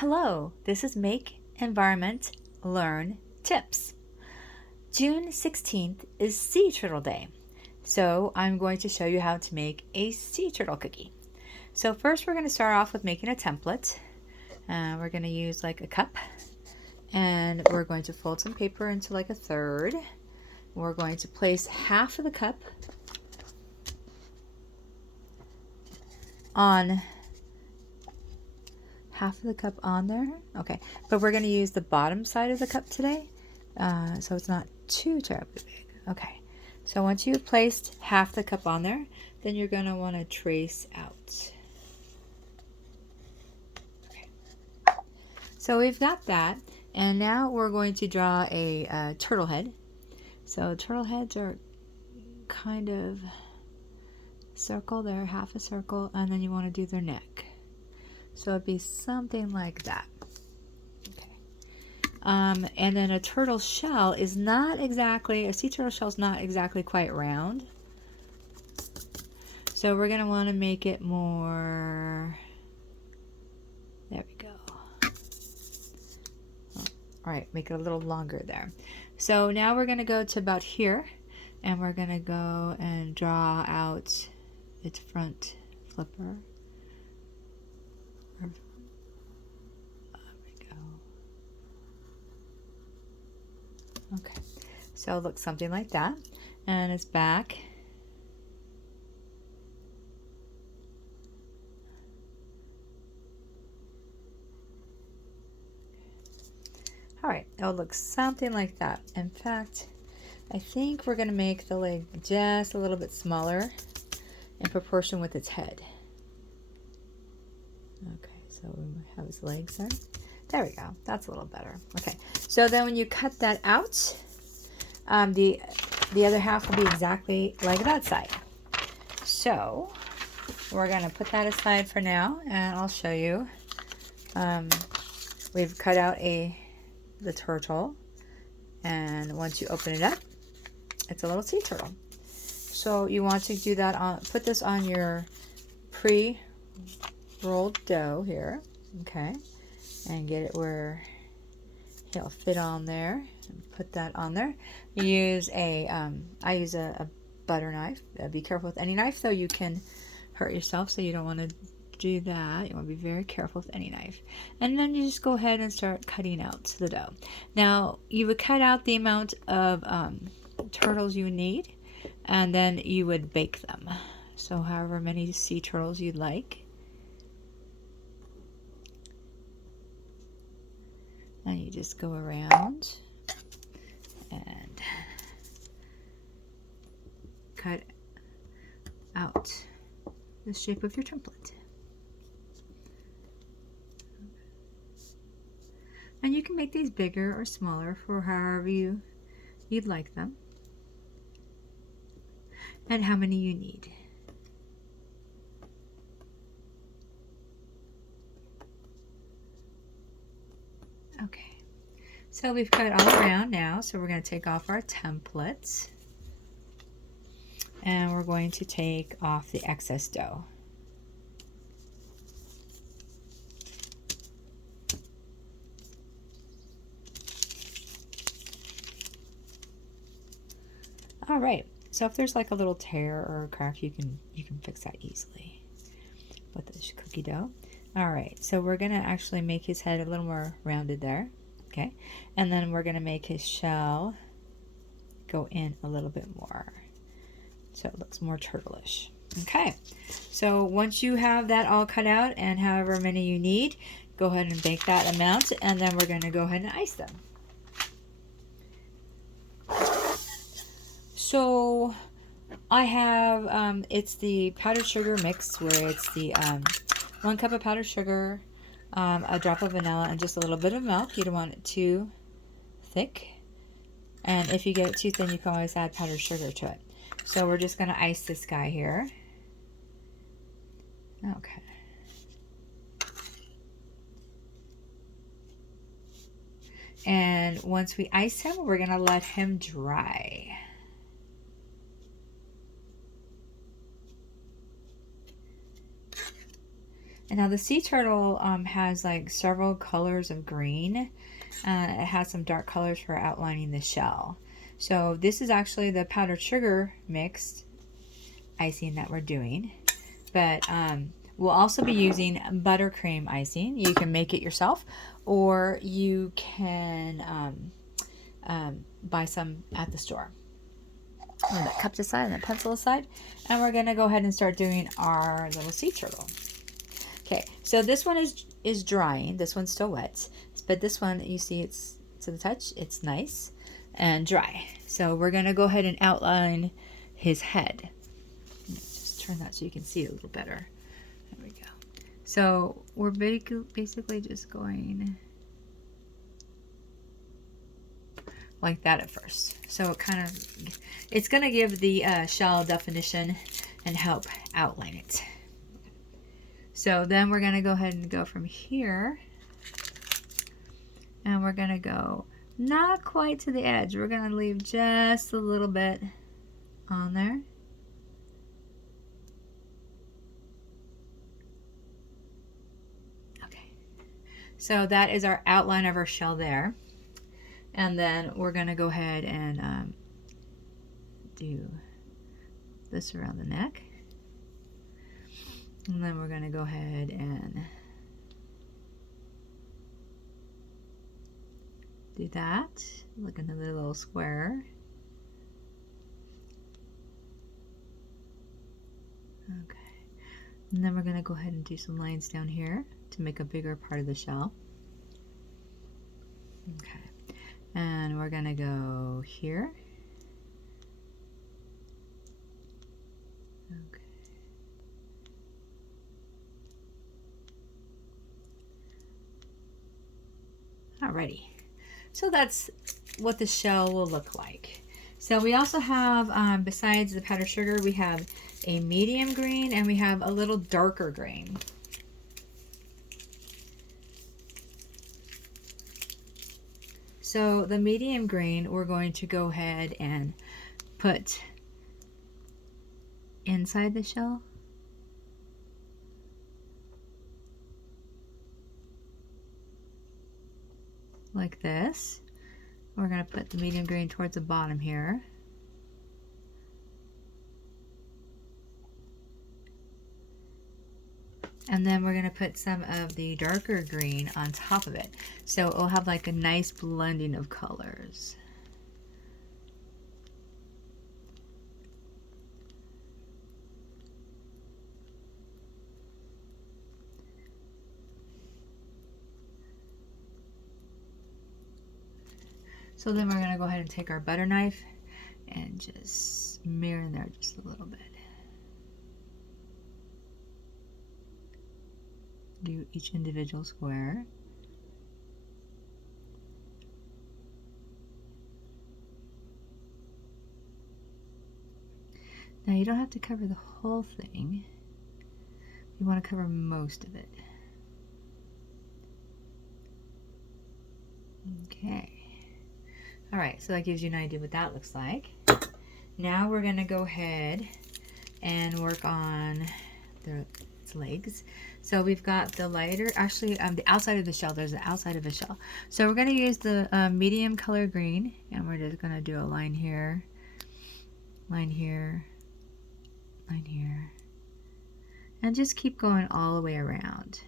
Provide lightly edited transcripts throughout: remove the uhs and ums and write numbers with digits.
Hello, this is Make Environment Learn Tips. June 16th is Sea Turtle Day, so I'm going to show you how to make a sea turtle cookie. So first we're going to start off with making a template. We're going to use like a cup, and we're going to fold some paper into like a third. We're going to place half of the cup on there. Okay, but we're going to use the bottom side of the cup today, so it's not too terribly big. Okay, so once you've placed half the cup on there, then you're going to want to trace out. Okay, so we've got that, and now we're going to draw a turtle head. So turtle heads are kind of circle there, half a circle, and then you want to do their neck. So it'd be something like that. Okay. And then a turtle shell is not exactly, a sea turtle shell is not exactly quite round. So we're going to want to make it more, there we go. All right, make it a little longer there. So now we're going to go to about here, and we're going to go and draw out its front flipper. There we go. Okay, so it looks something like that, and its back. All right, it'll look something like that. In fact, I think we're going to make the leg just a little bit smaller in proportion with its head. Okay, so we have his legs then. There we go. That's a little better. Okay, so then when you cut that out, the other half will be exactly like that side. So we're going to put that aside for now, and I'll show you. We've cut out the turtle, and once you open it up, it's a little sea turtle. So you want to do that on, put this on your pre-rolled dough here, okay, and get it where he'll fit on there, and put that on there. You use I use a butter knife. Be careful with any knife though, you can hurt yourself, so you don't want to do that. You want to be very careful with any knife. And then you just go ahead and start cutting out the dough. Now you would cut out the amount of turtles you need, and then you would bake them. So however many sea turtles you'd like. And you just go around and cut out the shape of your template. And you can make these bigger or smaller for however you'd like them, and how many you need. Okay, so we've cut all around now, so we're going to take off our templates, and we're going to take off the excess dough. All right, so if there's like a little tear or a crack, you can fix that easily with this cookie dough. All right, so we're gonna actually make his head a little more rounded there, okay? And then we're gonna make his shell go in a little bit more, so it looks more turtleish. Okay, so once you have that all cut out and however many you need, go ahead and bake that amount, and then we're gonna go ahead and ice them. So I have, it's the powdered sugar mix, where it's the 1 cup of powdered sugar, a drop of vanilla, and just a little bit of milk. You don't want it too thick. And if you get it too thin, you can always add powdered sugar to it. So we're just going to ice this guy here. Okay. And once we ice him, we're going to let him dry. And now the sea turtle has like several colors of green. It has some dark colors for outlining the shell. So this is actually the powdered sugar mixed icing that we're doing. But we'll also be using buttercream icing. You can make it yourself, or you can buy some at the store. Put that cup aside and that pencil aside, and we're gonna go ahead and start doing our little sea turtle. Okay, so this one is drying. This one's still wet, but this one, you see, it's to the touch. It's nice and dry. So we're gonna go ahead and outline his head. Just turn that so you can see it a little better. There we go. So we're basically just going like that at first. So it kind of, it's gonna give the shell definition and help outline it. So then we're gonna go ahead and go from here, and we're gonna go not quite to the edge. We're gonna leave just a little bit on there. Okay, so that is our outline of our shell there. And then we're gonna go ahead and do this around the neck. And then we're gonna go ahead and do that. Look, another little square. Okay. And then we're gonna go ahead and do some lines down here to make a bigger part of the shell. Okay. And we're gonna go here. Okay. Alrighty, so that's what the shell will look like. So we also have, besides the powdered sugar, we have a medium green and we have a little darker green. So the medium green, we're going to go ahead and put inside the shell. Like this. We're going to put the medium green towards the bottom here. And then we're going to put some of the darker green on top of it. So it'll have like a nice blending of colors. So then we're going to go ahead and take our butter knife and just smear in there just a little bit. Do each individual square. Now you don't have to cover the whole thing. You want to cover most of it. Okay. Alright, so that gives you an idea what that looks like. Now we're going to go ahead and work on its legs. So we've got the lighter, actually the outside of the shell, there's the outside of the shell. So we're going to use the medium color green, and we're just going to do a line here, line here, line here, and just keep going all the way around.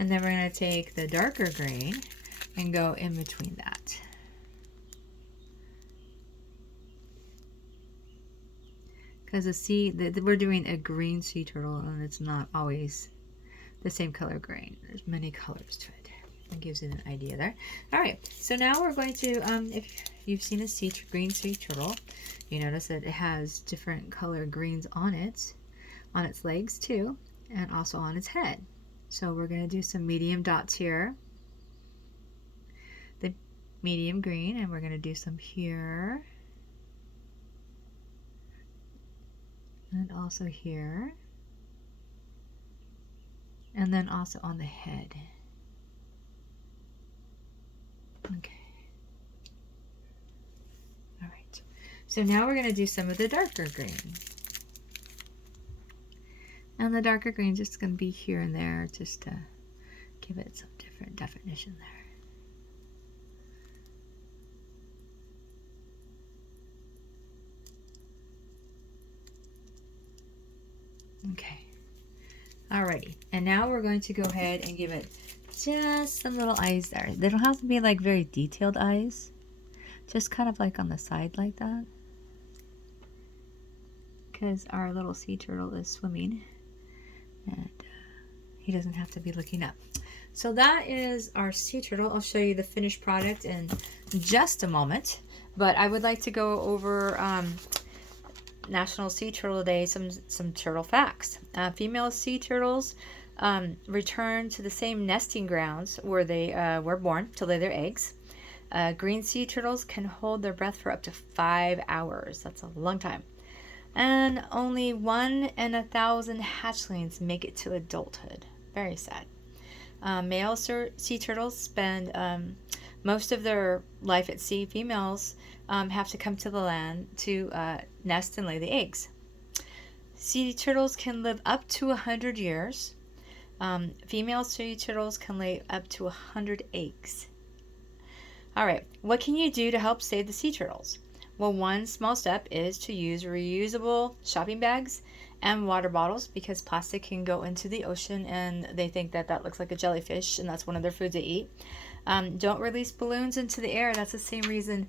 And then we're going to take the darker green and go in between that. Because we're doing a green sea turtle, and it's not always the same color green. There's many colors to it. It gives you an idea there. All right, so now we're going to, if you've seen a green sea turtle, you notice that it has different color greens on its legs too, and also on its head. So we're going to do some medium dots here, the medium green, and we're going to do some here, and also here, and then also on the head. Okay. All right. So now we're going to do some of the darker green. And the darker green is just going to be here and there just to give it some different definition there. Okay. Alrighty. And now we're going to go ahead and give it just some little eyes there. They don't have to be like very detailed eyes. Just kind of like on the side like that. Because our little sea turtle is swimming. And he doesn't have to be looking up. So that is our sea turtle. I'll show you the finished product in just a moment. But I would like to go over National Sea Turtle Day, some turtle facts. Female sea turtles return to the same nesting grounds where they were born to lay their eggs. Green sea turtles can hold their breath for up to 5 hours. That's a long time. And only 1 in 1,000 hatchlings make it to adulthood. Very sad. Male sea turtles spend most of their life at sea. Females have to come to the land to nest and lay the eggs. Sea turtles can live up to 100 years. Female sea turtles can lay up to 100 eggs. All right, what can you do to help save the sea turtles? Well, one small step is to use reusable shopping bags and water bottles, because plastic can go into the ocean and they think that that looks like a jellyfish and that's one of their foods to eat. Don't release balloons into the air. That's the same reason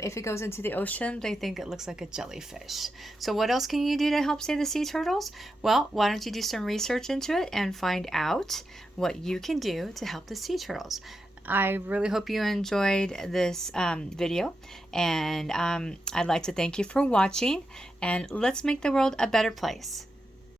if it goes into the ocean, they think it looks like a jellyfish. So what else can you do to help save the sea turtles? Well, why don't you do some research into it and find out what you can do to help the sea turtles. I really hope you enjoyed this video, and I'd like to thank you for watching, and let's make the world a better place.